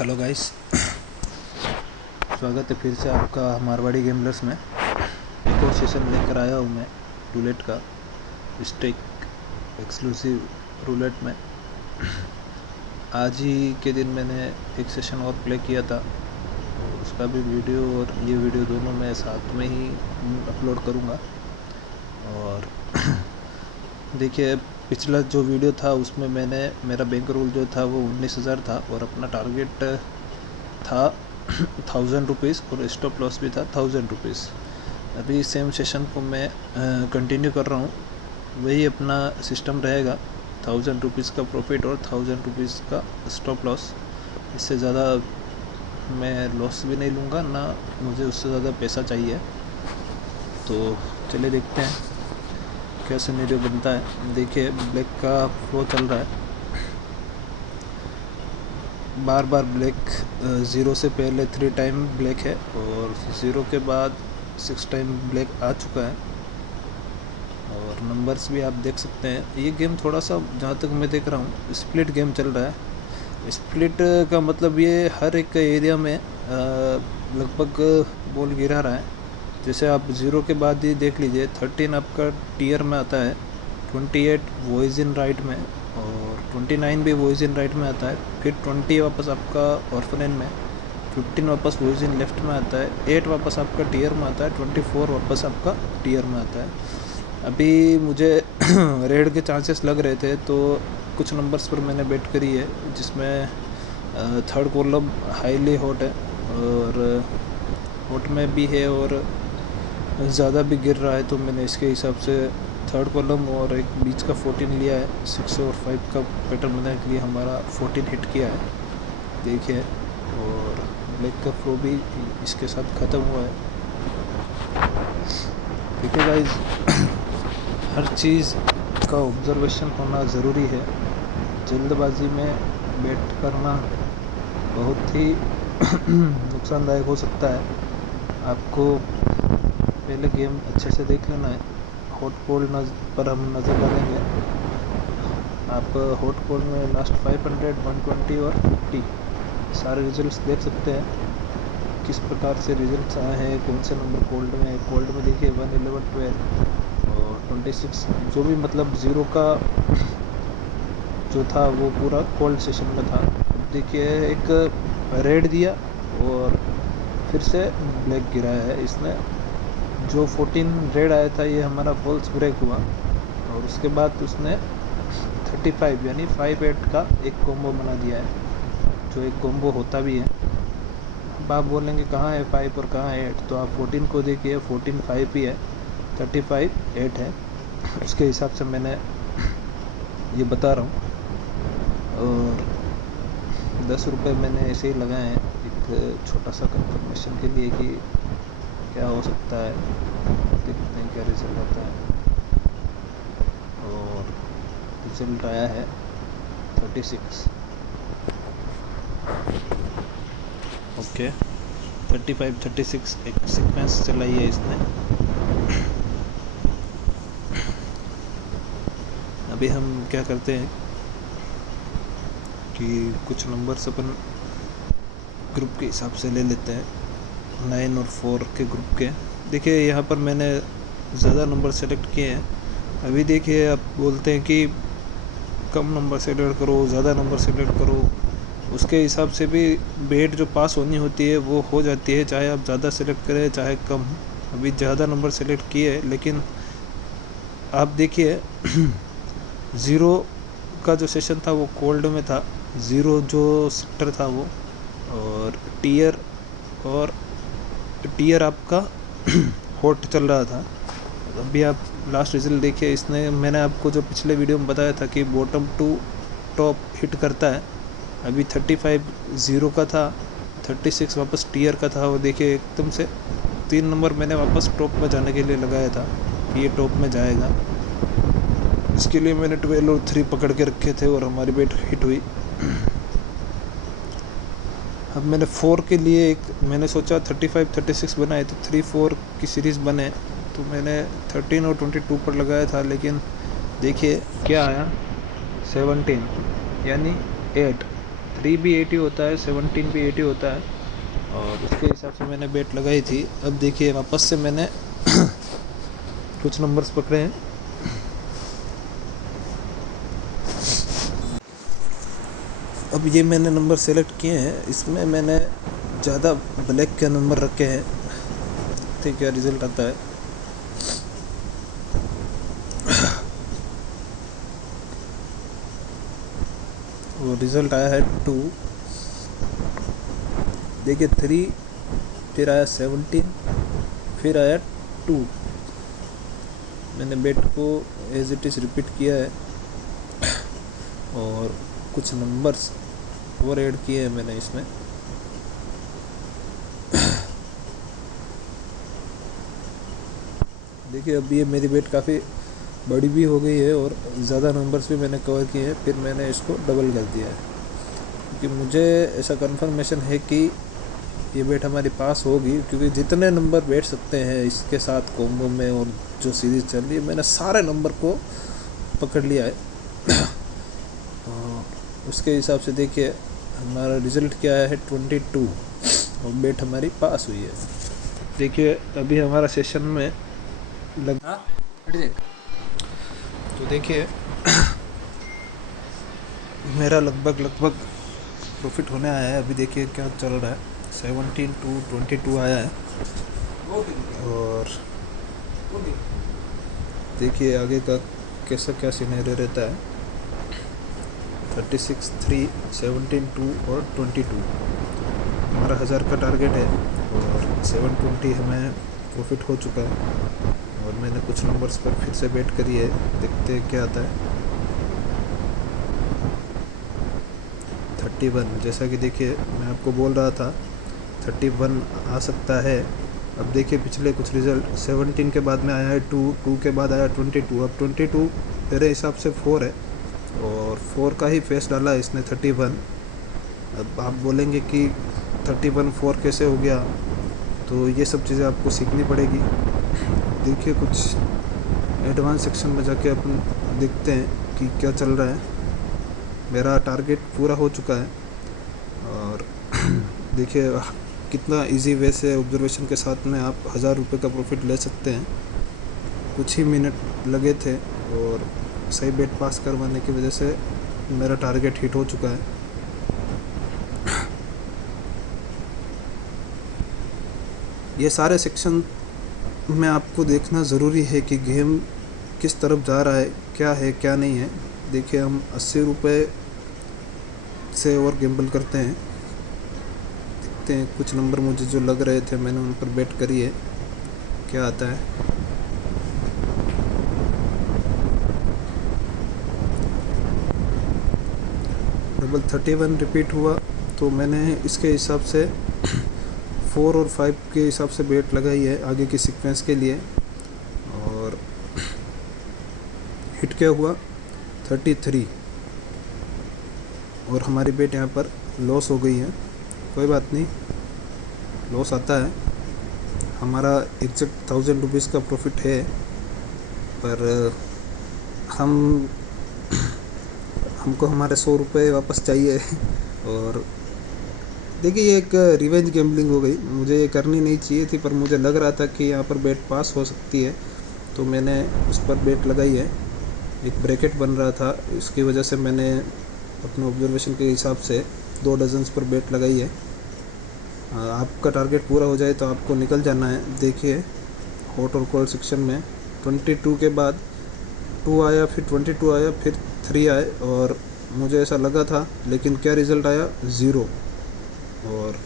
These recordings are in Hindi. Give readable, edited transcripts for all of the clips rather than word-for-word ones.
हेलो गाइस, स्वागत है फिर से आपका मारवाड़ी गेमलर्स में। एक और सेशन लेकर आया हूँ मैं रूलेट का, स्टेक एक्सक्लूसिव रूलेट में। आज ही के दिन मैंने एक सेशन और प्ले किया था, उसका भी वीडियो और ये वीडियो दोनों मैं साथ में ही अपलोड करूँगा। और देखिए, पिछला जो वीडियो था उसमें मैंने मेरा बैंक रोल जो था वो 19,000 था और अपना टारगेट था 1000 रुपीज़ और स्टॉप लॉस भी था 1000 रुपीज़। अभी सेम सेशन को मैं कंटिन्यू कर रहा हूँ, वही अपना सिस्टम रहेगा, 1000 रुपीज़ का प्रॉफिट और 1000 रुपीज़ का स्टॉप लॉस। इससे ज़्यादा मैं लॉस भी नहीं लूँगा, ना मुझे उससे ज़्यादा पैसा चाहिए। तो चलिए देखते हैं क्या सिनेरियो बनता है। देखिए, ब्लैक का फ्लो चल रहा है, बार बार ब्लैक ज़ीरो से पहले 3 टाइम ब्लैक है और ज़ीरो के बाद 6 टाइम ब्लैक आ चुका है। और नंबर्स भी आप देख सकते हैं। ये गेम थोड़ा सा, जहाँ तक मैं देख रहा हूँ, स्प्लिट गेम चल रहा है। स्प्लिट का मतलब ये हर एक एरिया में लगभग बॉल गिरा रहा है। जैसे आप ज़ीरो के बाद ही देख लीजिए, 13 आपका टीयर में आता है, 28 वॉइस इन राइट में और 29 भी वॉइस इन राइट में आता है। फिर 20 वापस आपका ऑर्फनेन में, 15 वापस वॉइस इन लेफ्ट में आता है, 8 वापस आपका टीयर में आता है, 24 वापस आपका टीयर में आता है। अभी मुझे रेड के चांसेस लग रहे थे, तो कुछ नंबर्स पर मैंने बेट करी है, जिसमें थर्ड कॉलम हाईली हॉट है और हॉट में भी है और ज़्यादा भी गिर रहा है। तो मैंने इसके हिसाब से थर्ड कॉलम और एक बीच का 14 लिया है। 6 और 5 का पैटर्न बनाने के लिए हमारा 14 हिट किया है, देखिए। और ब्लैक का फ्लो भी इसके साथ ख़त्म हुआ है। देखिए गाइस, हर चीज़ का ऑब्जर्वेशन होना ज़रूरी है। जल्दबाजी में बैट करना बहुत ही नुकसानदायक हो सकता है। आपको पहले गेम अच्छे से देख लेना है। हॉट कोल्ड पर हम नज़र डालेंगे। आप हॉट कोल्ड में लास्ट 500, 120 और 50 सारे रिजल्ट्स देख सकते हैं, किस प्रकार से रिजल्ट्स आए हैं, कौन से नंबर कोल्ड में है। कोल्ड में देखिए 1, 11, 12 और 26, जो भी मतलब ज़ीरो का जो था वो पूरा कोल्ड सेशन का था। देखिए, एक रेड दिया और फिर से ब्लैक गिराया है इसने। जो 14 रेड आया था ये हमारा फॉल्स ब्रेक हुआ और उसके बाद उसने 35 यानी 5-8 का एक कॉम्बो बना दिया है, जो एक कॉम्बो होता भी है। अब आप बोलेंगे कहाँ है 5 और कहाँ है 8, तो आप 14 को देखिए, 14 5 ही है, 35 8 है। उसके हिसाब से मैंने ये बता रहा हूँ। और 10 रुपये मैंने ऐसे ही लगाए हैं, एक छोटा सा कंफर्मेशन के लिए कि क्या हो सकता है, देखते हैं क्या रिजल्ट आता है। और रिजल्ट आया है 36। ओके, 35 36 एक सीक्वेंस चलाई है इसने। अभी हम क्या करते हैं कि कुछ नंबर्स अपन ग्रुप के हिसाब से ले लेते हैं, 9 और 4 के ग्रुप के। देखिए, यहाँ पर मैंने ज़्यादा नंबर सेलेक्ट किए हैं। अभी देखिए, आप बोलते हैं कि कम नंबर सेलेक्ट करो, ज़्यादा नंबर सेलेक्ट करो, उसके हिसाब से भी बेट जो पास होनी होती है वो हो जाती है, चाहे आप ज़्यादा सेलेक्ट करें चाहे कम। अभी ज़्यादा नंबर सेलेक्ट किए, लेकिन आप देखिए ज़ीरो का जो सेशन था वो कोल्ड में था, ज़ीरो जो सेक्टर था वो, और टीयर आपका हॉट चल रहा था। अभी आप लास्ट रिजल्ट देखिए, इसने, मैंने आपको जो पिछले वीडियो में बताया था कि बॉटम टू टॉप हिट करता है। अभी 35 ज़ीरो का था, 36 वापस टीयर का था। वो देखिए, एकदम से 3 नंबर मैंने वापस टॉप में जाने के लिए लगाया था, ये टॉप में जाएगा। इसके लिए मैंने 12 और 3 पकड़ के रखे थे और हमारी बेट हिट हुई। अब मैंने 4 के लिए एक, मैंने सोचा 35 36 बनाए तो 3-4 की सीरीज़ बने, तो मैंने 13 और 22 पर लगाया था। लेकिन देखिए क्या आया, 17 यानी 8, 3 भी 80 होता है, 17 भी 80 होता है, और उसके हिसाब से मैंने बेट लगाई थी। अब देखिए वापस से मैंने कुछ नंबर्स पकड़े हैं। अब ये मैंने नंबर सेलेक्ट किए हैं, इसमें मैंने ज़्यादा ब्लैक के नंबर रखे हैं, देखते क्या रिज़ल्ट आता है। वो रिज़ल्ट आया है 2, देखिए 3, फिर आया 17, फिर आया 2। मैंने बेट को एज इट इज़ रिपीट किया है और कुछ नंबर्स और ऐड किए हैं मैंने इसमें। देखिए अब ये मेरी बेट काफ़ी बड़ी भी हो गई है और ज़्यादा नंबर्स भी मैंने कवर किए हैं। फिर मैंने इसको डबल कर दिया है क्योंकि मुझे ऐसा कंफर्मेशन है कि ये बेट हमारी पास होगी, क्योंकि जितने नंबर बैठ सकते हैं इसके साथ कॉम्बो में और जो सीरीज़ चल रही है, मैंने सारे नंबर को पकड़ लिया है। उसके हिसाब से देखिए हमारा रिज़ल्ट क्या है 22 और बेट हमारी पास हुई है। देखिए अभी हमारा सेशन में तो देखिए मेरा लगभग प्रॉफिट होने आया है। अभी देखिए क्या चल रहा है, 17 to 22 आया है। और देखिए आगे का कैसा क्या सिनेरियो रहता है। 36, 3, 17, 2 और 22 हमारा 1000 का टारगेट है और 720 हमें प्रॉफिट हो चुका है। और मैंने कुछ नंबर्स पर फिर से बेट करी है, देखते हैं क्या आता है। 31, जैसा कि देखिए मैं आपको बोल रहा था 31 आ सकता है। अब देखिए पिछले कुछ रिज़ल्ट 17 के बाद में आया है 2 के बाद आया 22। अब 22 मेरे हिसाब से 4 है और 4 का ही फेस डाला है इसने 31। अब आप बोलेंगे कि 31 4 कैसे हो गया, तो ये सब चीज़ें आपको सीखनी पड़ेगी। देखिए कुछ एडवांस सेक्शन में जाके अपन देखते हैं कि क्या चल रहा है। मेरा टारगेट पूरा हो चुका है और देखिए कितना इजी वे से ऑब्जर्वेशन के साथ में आप 1000 रुपये का प्रॉफिट ले सकते हैं। कुछ ही मिनट लगे थे और सही बेट पास करवाने की वजह से मेरा टारगेट हिट हो चुका है। ये सारे सेक्शन में आपको देखना ज़रूरी है कि गेम किस तरफ जा रहा है क्या नहीं है। देखिए हम 80 रुपये से और गेम्बल करते हैं, देखते हैं कुछ नंबर मुझे जो लग रहे थे मैंने उन पर बेट करी है, क्या आता है। डबल 31 रिपीट हुआ तो मैंने इसके हिसाब से 4 और 5 के हिसाब से बेट लगाई है आगे की सीक्वेंस के लिए। और हिट क्या हुआ 33 और हमारी बेट यहाँ पर लॉस हो गई है। कोई बात नहीं, लॉस आता है। हमारा एग्जैक्ट 1000 रुपीज़ का प्रॉफिट है, पर हमको हमारे 100 रुपये वापस चाहिए। और देखिए ये एक रिवेंज गैम्बलिंग हो गई, मुझे ये करनी नहीं चाहिए थी, पर मुझे लग रहा था कि यहाँ पर बेट पास हो सकती है तो मैंने उस पर बेट लगाई है। एक ब्रैकेट बन रहा था, इसकी वजह से मैंने अपने ऑब्जर्वेशन के हिसाब से 2 डजन्स पर बेट लगाई है। आपका टारगेट पूरा हो जाए तो आपको निकल जाना है। देखिए हॉट और कोल्ड सेक्शन में 22 के बाद 2 आया, फिर 22 आया, फिर 3 आए और मुझे ऐसा लगा था, लेकिन क्या रिज़ल्ट आया 0। और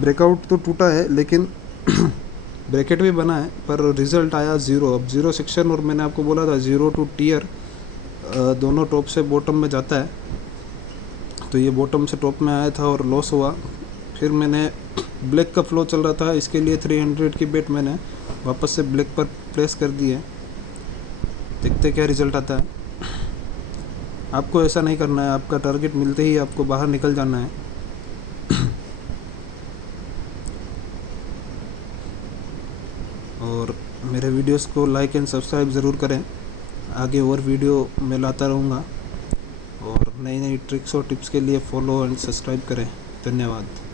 ब्रेकआउट तो टूटा है लेकिन ब्रैकेट भी बना है, पर रिज़ल्ट आया 0। अब 0 सेक्शन, और मैंने आपको बोला था 0 to टियर दोनों टॉप से बॉटम में जाता है, तो ये बॉटम से टॉप में आया था और लॉस हुआ। फिर मैंने ब्लैक का फ्लो चल रहा था, इसके लिए 300 की बेट मैंने वापस से ब्लैक पर प्लेस कर दी है, देखते क्या रिज़ल्ट आता है। आपको ऐसा नहीं करना है, आपका टारगेट मिलते ही आपको बाहर निकल जाना है। और मेरे वीडियोस को लाइक एंड सब्सक्राइब ज़रूर करें, आगे और वीडियो मैं लाता रहूँगा। और नई नई ट्रिक्स और टिप्स के लिए फॉलो एंड सब्सक्राइब करें। धन्यवाद।